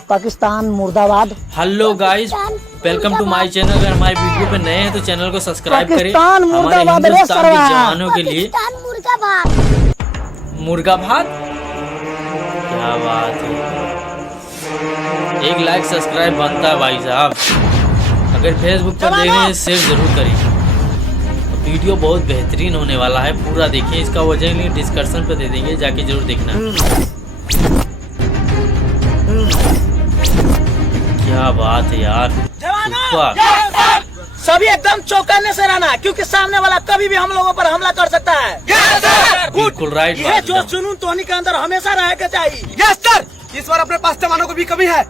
पाकिस्तान मुर्दाबाद। Hello guys, welcome to my channel. अगर हमारे वीडियो पे नए हैं तो चैनल को सब्सक्राइब करें। हमारे हिंदुस्तान के जवानों के लिए मुर्गा भात, क्या बात है। एक लाइक सब्सक्राइब बनता है भाई साहब। अगर फेसबुक पर देख रहे हैं शेयर जरूर करिए। वीडियो बहुत बेहतरीन होने वाला है, पूरा देखिए। इसका वजह लिंक डिस्क्रिप्शन पे दे देंगे, जाके जरूर देखना। क्या बात है यार, सभी एकदम चौकन्ने से रहना, क्योंकि सामने वाला कभी भी हम लोगों पर हमला कर सकता है। बिल्कुल राइट ये जो जुनून टोनी के अंदर हमेशा रहना चाहिए। यस सर, इस बार अपने पास जवानों को भी कमी है।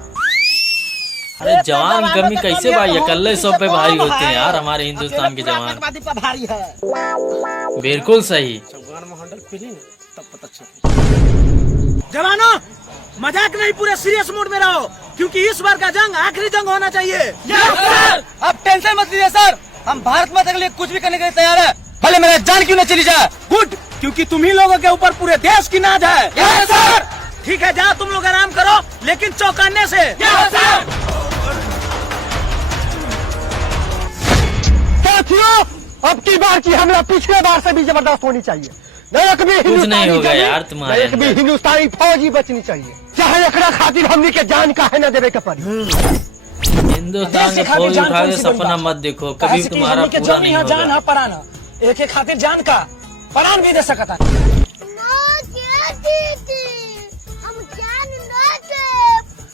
अरे जवान की कमी कैसे भाई, अकेले सब पे भारी होते हैं यार हमारे हिंदुस्तान के जवान। भारी है, बिल्कुल सही। जवानों मजाक नहीं, पूरे सीरियस मूड में रहो, क्योंकि इस बार का जंग आखिरी जंग होना चाहिए। सर, अब टेंशन मत लीजिए सर, हम भारत माता के लिए कुछ भी करने के लिए तैयार है, भले मेरा जान क्यों न चली जाए। गुड, क्योंकि तुम ही लोगों के ऊपर पूरे देश की नाज है। Yes sir. ठीक है, जाओ तुम लोग आराम करो, लेकिन चौकन्ने से। Yes sir. साथियों, अब की बार की हमला पिछले बार से भी जबरदस्त होनी चाहिए। कुछ नहीं होगा यार तुम्हारे एक भी हिंदुस्तानी फौजी बचनी चाहिए, चाहे एकरा खातिर हमनी के जान काहे न देवे के पड़ी। हिंदुस्तान के फौज उठा के सपना मत देखो, कभी तुम्हारा पूरा नहीं होगा। पराना एक एक खातिर जान का प्राण भी दे सकता।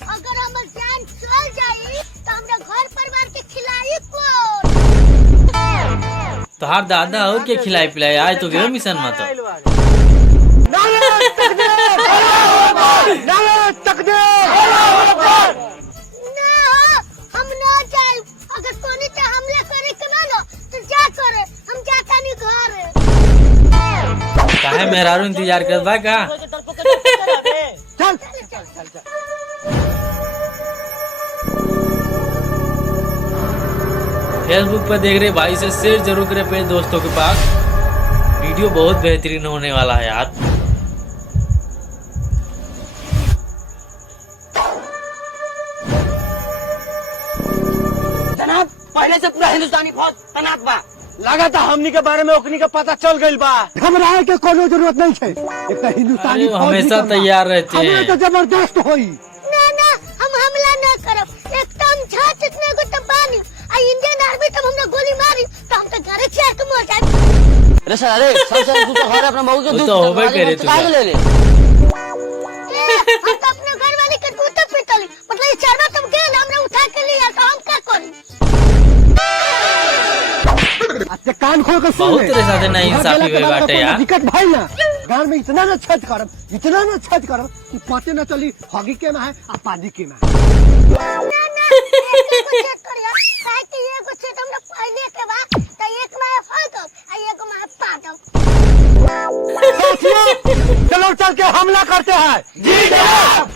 अगर हम जान चल जाई तो हमरा घर परिवार के खिलाई कौन? तोहार दादा और के खिलाई पिलाई आज तो गयो मिशन में। तो हम ना जाए, अगर कोनी पे हमला करे के ना तो जा करे, हम जाता नहीं घर। काहे मेहरारू इंतजार करत बा का? चल फेसबुक पर देख रहे भाई से शेयर जरूर करें अपने दोस्तों के पास। वीडियो बहुत बेहतरीन होने वाला है यार। जनाब, पहले से पूरा हिंदुस्तानी फौज तैनात बा। लगा था हमनी के बारे में ओकनी का पता चल गई बा। घबराए के कोनो जरूरत नहीं है, एक हिंदुस्तानी फौज हमेशा तैयार रहते हैं। तो जबरदस्त होई। ना ना, हम हमला ना करब, एकदम छात इतने को तबानी आ इंडियन आर्मी तब हमरा गोली मारी तो हम तो घरे चेक मर जाए। अरे सर, अरे सबसे ऊपर घर अपना मऊ के दूध तो होबे करे तू ले ले। हम तो अपने घर वाले के दूध पीतली, मतलब ये चारवा तुम के हमरा उठा के लिया तो हम का करी? अच्छा कान खोल के सुन ले। बहुत तेरे साथ ना इंसाफी हुई बाटे यार। दिक्कत भाई ना, गांव में इतना न छत करब, इतना न छत करब कि पते न चली हगी के में है आ पानी के में है। ना ना, एक को चेक करियो, काहे कि ये को चेक हमरा पहले के बा त एक में फाटो आ एक में पाटो। चलो चल के हमला करते हैं। जी जनाब।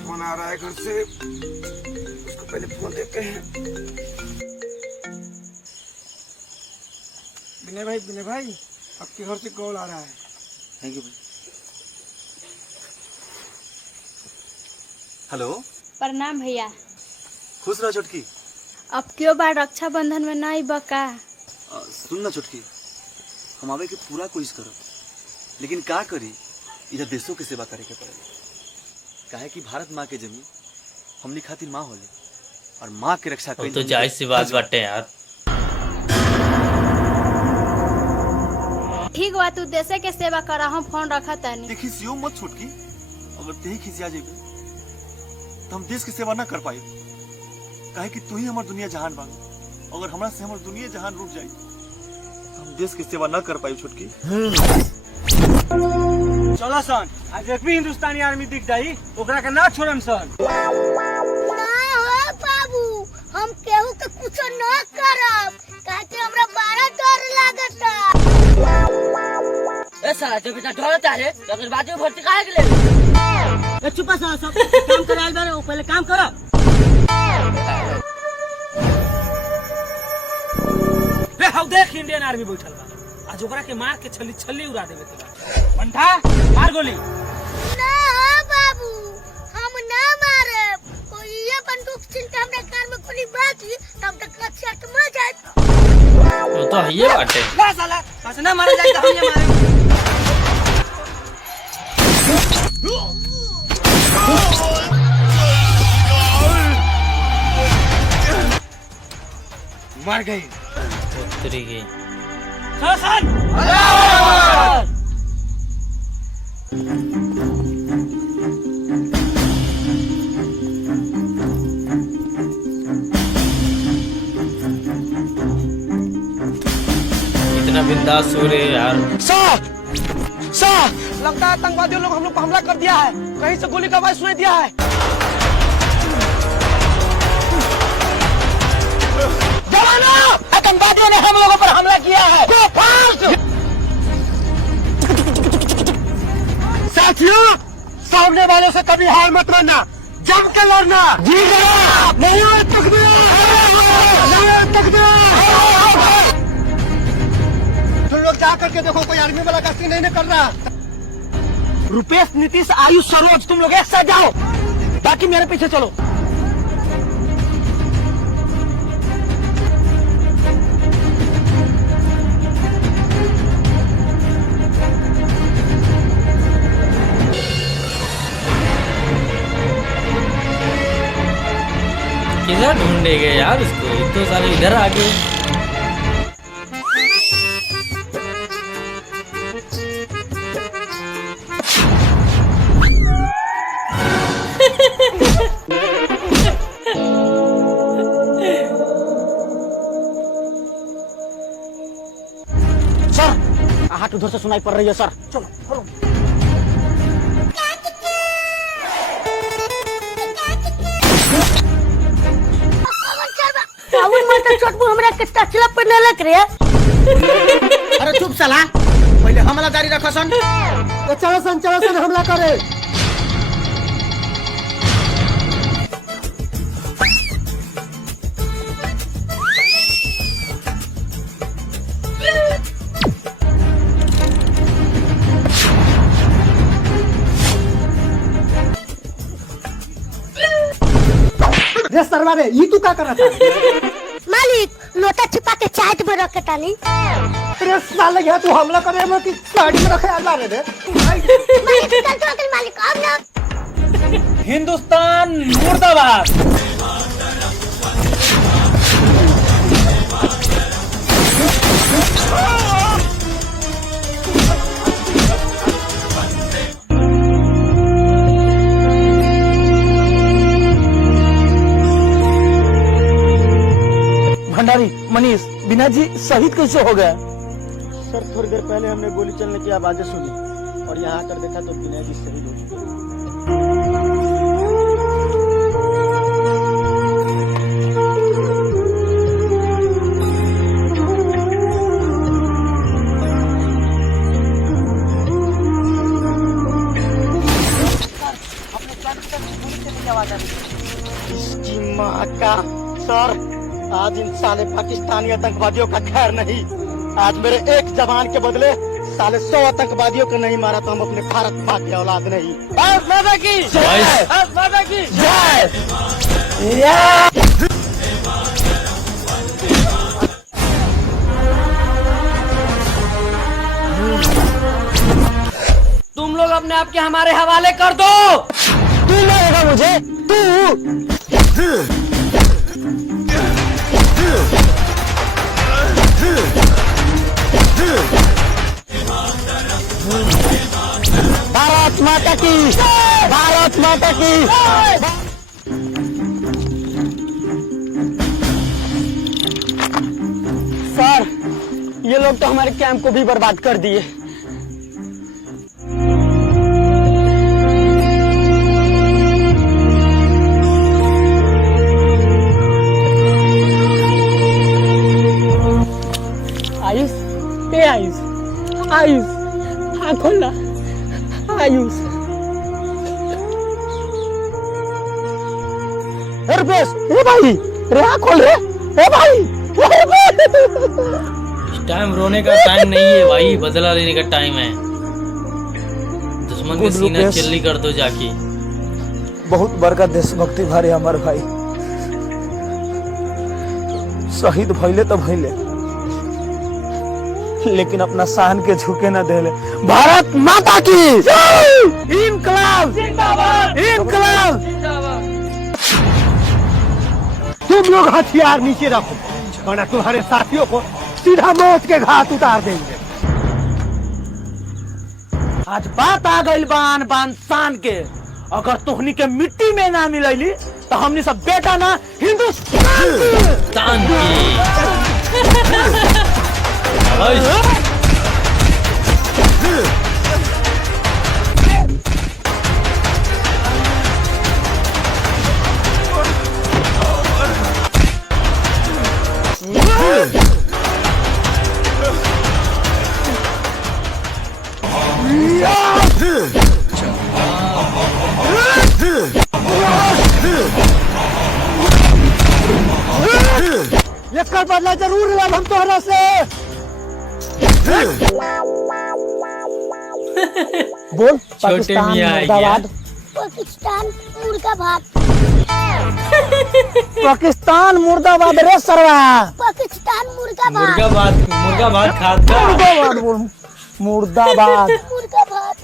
फोन आ रहा है घर से, उसको पहले फोन देते हैं। विनय भाई आपके घर से कॉल आ रहा है। थैंक यू भाई। हेलो, प्रणाम भैया। खुश रहो छोटकी। अब क्यों बार रक्षाबंधन में नहीं बका? सुन ना छोटकी, हम आवे के पूरा कोशिश करो, लेकिन का करी, इधर देशों की सेवा करे के पड़ेगा। काहे कि भारत माँ के जमीन हमनी खातिर माँ होले, और माँ के रक्षा करी तो जायज सी बात बाटे यार। ठीक बा, तू देशे के सेवा करा, हम फोन रखा तनी। खिसियो मत छोटकी, अगर तेही खिसिया जेबे तो हम देश की सेवा न कर पाए। काहे कि तू ही हमार दुनिया जहान बा, अगर हमरा से हमार दुनिया जहान रुक जाई तो हम देश की सेवा न कर पाए छोटकी। चलो सन, आज एक भी हिंदुस्तानी आर्मी दिख जाई ओकरा के ना छोड़म सन। ना हो बाबू, हम केहू के कुछ न करब, काहे कि हमरा बड़ा डर लागता। साला जब इतना डरता है तो अगर बाजू में भर्ती काहे के ले ए चुप सा सब काम करे आइल बारे, पहले काम करो। रे हाउ देख इंडियन आर्मी बैठल बा, आज ओकरा के मार के छल्ली छल्ली उड़ा देबे के बा। मंठा मार गोली। ना बाबू, हम ना मारे। कोई ये बंदूक छीन के हमरा कार में गोली मार दी तब तक कच्चा के मर जाए। वो तो है ये बाटे। ला साला बस ना मारे जाए तो हम ये मारे। मर गई। उतरी गई। शासन इतना बिंदास हो रहे यार। लगता है आतंकवादियों लोग हम लोग को हमला कर दिया है, कहीं से गोली का आवाज सुनाई दिया है। जवानों, आतंकवादियों ने हम लोगों पर हमला किया है। साथियों, सामने वालों से कभी हार मत मानना, जम के लड़ना। जी जनाब। नहीं हो तकबीर, नहीं हो तकबीर। तुम लोग जा करके देखो कोई आर्मी वाला गश्ती नहीं कर रहा। रुपेश, नीतीश, आयुष, सरोज, तुम लोग एक साथ जाओ, बाकी मेरे पीछे चलो। किधर ढूंढेगे यार उसको, एक तो साले इधर आ गए। सर, हाथ उधर से सुनाई पड़ रही है सर। चलो चलो। राहुल माता चोट में हमरा कितना चला पड़ने लग रहा है। अरे चुप साला, पहले हमला जारी रखो सन। तो चलो सन हमला करे। रे सरवा रे, ये तू क्या कर रहा था? मालिक, लोटा छिपा के चाट में रखे तानी। अरे साले यहाँ तू हमला करे मैं कि साड़ी में रखे आ रे। मालिक चल तो अकल मालिक अब ना। हिंदुस्तान मुर्दाबाद। भंडारी, मनीष, बिना जी शहीद कैसे हो गया? सर थोड़ी देर पहले हमने गोली चलने की आवाजें सुनी और यहाँ आकर देखा तो बिना जी शहीद हो चुके। इसकी माँ का सर, आज इन साले पाकिस्तानी आतंकवादियों का खैर नहीं। आज मेरे एक जवान के बदले साले 100 आतंकवादियों को नहीं मारा तो हम अपने भारत माँ की औलाद नहीं। भारत माता की जय, भारत माता की जय। तुम लोग अपने आप के हमारे हवाले कर दो। तू मारेगा मुझे? तू भारत माता की, भारत माता की। सर, ये लोग तो हमारे कैंप को भी बर्बाद कर दिए। आयुष, ए आयुष, आयुष, आँख खोलना आयुष। रुपेश, ए भाई रे आँख खोल रे, ए भाई। इस टाइम रोने का टाइम नहीं है भाई, बदला लेने का टाइम है। दुश्मन का सीना चिल्ली कर दो जाके। बहुत बड़का देशभक्ति भारी हमार भाई, शहीद भइले तो भइले, लेकिन अपना शान के झुके न देले। भारत माता की इनकलाब जिंदाबाद, इनकलाब जिंदाबाद। तुम लोग हथियार नीचे रखो, वरना तुम्हारे साथियों को सीधा मौत के घाट उतार देंगे। आज बात आ गई बान बान शान के, अगर तोहनी के मिट्टी में ना मिलैली तो हमनी सब बेटा ना हिंदुस्तान इसका बदला जरूर लेब हम तोहरा से। बोल छोटे मियां आ गया। पाकिस्तान मुर्गा भात। पाकिस्तान मुर्दाबाद रे सरवा। पाकिस्तान मुर्गा भात। मुर्गा भात खाता। मुर्दाबाद बोल, मुर्दाबाद। मुर्गा भात।